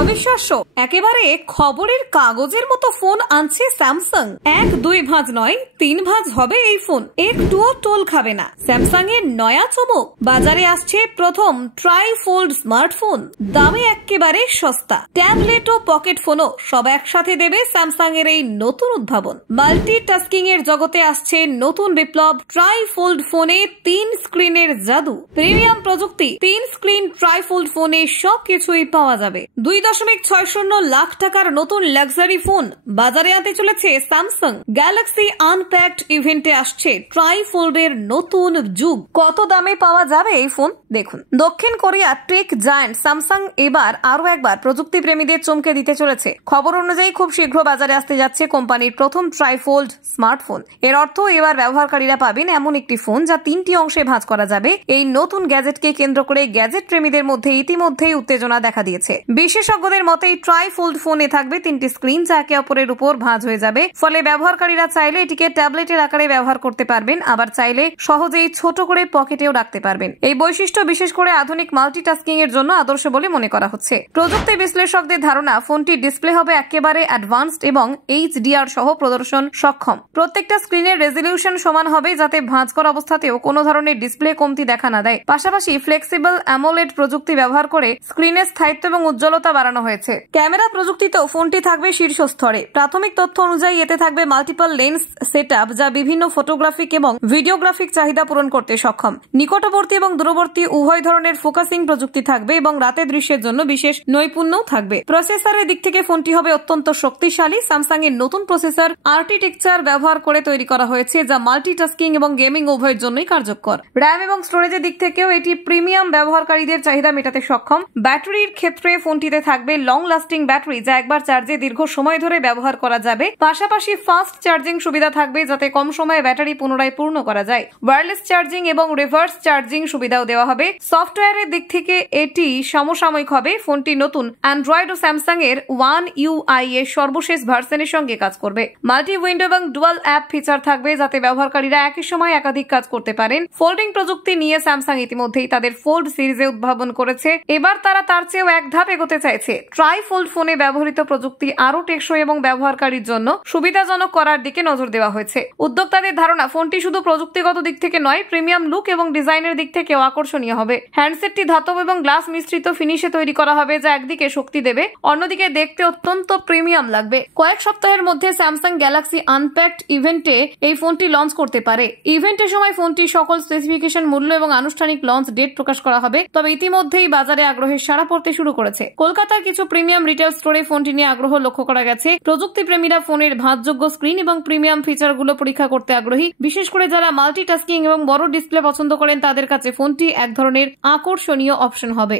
অবিশ্বাস্য, একেবারে খবরের কাগজের মতো ফোন আনছে স্যামসাং। 1-2 ভাঁজ নয়, 3 ভাঁজ হবে এই ফোন, একটুও টোল খাবে না। স্যামসাং এর নয়া চমক, বাজারে আসছে প্রথম ট্রাইফোল্ড স্মার্টফোন, দামে একেবারে সস্তা। ট্যাবলেট ও পকেট ফোনও সব একসাথে দেবে স্যামসাং এর এই নতুন উদ্ভাবন। মাল্টিটাস্কিং এর জগতে আসছে নতুন বিপ্লব। ট্রাইফোল্ড ফোনে 3 স্ক্রিনের জাদু, প্রিমিয়াম প্রযুক্তি। 3 স্ক্রিন ট্রাইফোল্ড ফোনে সবকিছুই পাওয়া যাবে। 2.60 লাখ টাকার নতুন লাক্সারি ফোন বাজারে আনতে চলেছে স্যামসাং। গ্যালাক্সি আনপ্যাকড ইভেন্টে আসছে ট্রাইফোল্ডের নতুন যুগ। কত দামে পাওয়া যাবে এই ফোন দেখুন। দক্ষিণ কোরিয়া টেক জায়ান্ট স্যামসাং এবার আরো একবার প্রযুক্তি প্রেমীদের চমকে দিতে চলেছে। খবর অনুযায়ী খুব শীঘ্র বাজারে আসতে যাচ্ছে কোম্পানির প্রথম ট্রাইফোল্ড স্মার্টফোন। এর অর্থ এবার ব্যবহারকারীরা পাবেন এমন একটি ফোন যা 3টি অংশে ভাঁজ করা যাবে। এই নতুন গ্যাজেটকে কেন্দ্র করে গ্যাজেট প্রেমীদের মধ্যে ইতিমধ্যেই উত্তেজনা দেখা দিয়েছে। বিশেষজ্ঞদের মতে এই ট্রাইফোল্ড ফোনে থাকবে 3টি স্ক্রিন যা একে অপরের উপর ভাঁজ হয়ে যাবে। ফলে ব্যবহারকারীরা চাইলে এটিকে ট্যাবলেটের আকারে ব্যবহার করতে পারবেন, আবার চাইলে সহজেই ছোট করে পকেটেও রাখতে পারবেন। এই বৈশিষ্ট্য বিশেষ করে আধুনিক মাল্টিটাস্কিং এর জন্য আদর্শ বলে মনে করা হচ্ছে। প্রযুক্তি বিশ্লেষকদের ধারণা ফোনটি ডিসপ্লে হবে একেবারে অ্যাডভান্সড এবং HDR সহ প্রদর্শন সক্ষম। প্রত্যেকটা স্ক্রিনের রেজলিউশন সমান হবে যাতে ভাঁজ করা অবস্থাতেও কোনো ধরনের ডিসপ্লে কমতি দেখা না দেয়। পাশাপাশি ফ্লেক্সিবল অ্যামোলেড প্রযুক্তি ব্যবহার করে স্ক্রিনের স্থায়িত্ব এবং উজ্জ্বলতা বাড়ানো হয়েছে। ক্যামেরা প্রযুক্তিতেও ফোনটি থাকবে শীর্ষ স্তরে। প্রাথমিক তথ্য অনুযায়ী এতে থাকবে মাল্টিপল লেন্স সেটআপ যা বিভিন্ন ফটোগ্রাফিক এবং ভিডিওগ্রাফিক চাহিদা পূরণ করতে সক্ষম। নিকটবর্তী এবং দূরবর্তী উভয় ধরনের ফোকাসিং প্রযুক্তি থাকবে এবং রাতে দৃশ্যের জন্য বিশেষ নৈপুণ্যও থাকবে। প্রসেসরের দিক থেকে ফোনটি হবে অত্যন্ত শক্তিশালী। স্যামসাং এর নতুন প্রসেসর আর্কিটেকচার ব্যবহার করে তৈরি করা হয়েছে যা মাল্টিটাস্কিং এবং গেমিং উভয়ের জন্যই কার্যকর। র্যাম এবং স্টোরেজের দিক থেকেও এটি প্রিমিয়াম ব্যবহারকারীদের চাহিদা মেটাতে সক্ষম। ব্যাটারির ক্ষেত্রে ফোনটিতে থাকবে লং লাস্টিং ব্যাটারি যা একবার চার্জে দীর্ঘ সময় ধরে ব্যবহার করা যাবে। পাশাপাশি ফাস্ট চার্জিং সুবিধা থাকবে যাতে কম সময়ে ব্যাটারি পুনরায় পূর্ণ করা যায়। ওয়্যারলেস চার্জিং এবং রিভার্স চার্জিং সুবিধাও দেওয়া হবে। সফটওয়্যারের দিক থেকে এটি সমসাময়িক হবে। ফোনটি নতুন অ্যান্ড্রয়েড ও স্যামসাং এর One UI এর সর্বশেষ ভার্সনের সঙ্গে কাজ করবে। মাল্টি উইন্ডো এবং ডুয়াল অ্যাপ ফিচার থাকবে যাতে ব্যবহারকারীরা একই সময় একাধিক কাজ করতে পারেন। ফোল্ডিং প্রযুক্তি নিয়ে স্যামসাং ইতিমধ্যেই তাদের ফোল্ড সিরিজে উদ্ভাবন করেছে। এবার তারা তার চেয়েও এক ধাপ এগোতে চাইছে। ট্রাইফোল্ড ফোনে ব্যবহৃত প্রযুক্তি আরো টেকসই এবং ব্যবহারকারীর জন্য সুবিধাজনক করার দিকে নজর দেওয়া হয়েছে। উদ্যোক্তাদের ধারণা ফোনটি শুধু প্রযুক্তিগত দিক থেকে নয়, প্রিমিয়াম লুক এবং ডিজাইনের দিক থেকেও আকর্ষণীয় হবে। হ্যান্ডসেটটি ধাতব এবং গ্লাস মিশ্রিত ফিনিশে তৈরি করা হবে যা একদিকে শক্তি দেবে, অন্যদিকে দেখতে অত্যন্ত প্রিমিয়াম লাগবে। কয়েক সপ্তাহের মধ্যে স্যামসাং গ্যালাক্সি আনপ্যাকড ইভেন্টে এই ফোনটি লঞ্চ করতে পারে। ইভেন্টের সময় ফোনটি সকল স্পেসিফিকেশন, মূল্য এবং আনুষ্ঠানিক লঞ্চ ডেট প্রকাশ করা হবে। তবে ইতিমধ্যেই বাজারে আগ্রহের সাড়া পড়তে শুরু করেছে। কলকাতার কিছু প্রিমিয়াম রিটেল স্টোরে ফোনটি নিয়ে আগ্রহ লক্ষ্য করা গেছে। প্রযুক্তি প্রেমীরা ফোনের ভাঁজযোগ্য স্ক্রিন এবং প্রিমিয়াম ফিচারগুলো পরীক্ষা করতে আগ্রহী। বিশেষ করে যারা মাল্টিটাস্কিং এবং বড় ডিসপ্লে পছন্দ করেন তাদের কাছে ফোনটি এক ধরনের আকর্ষণীয় অপশন হবে।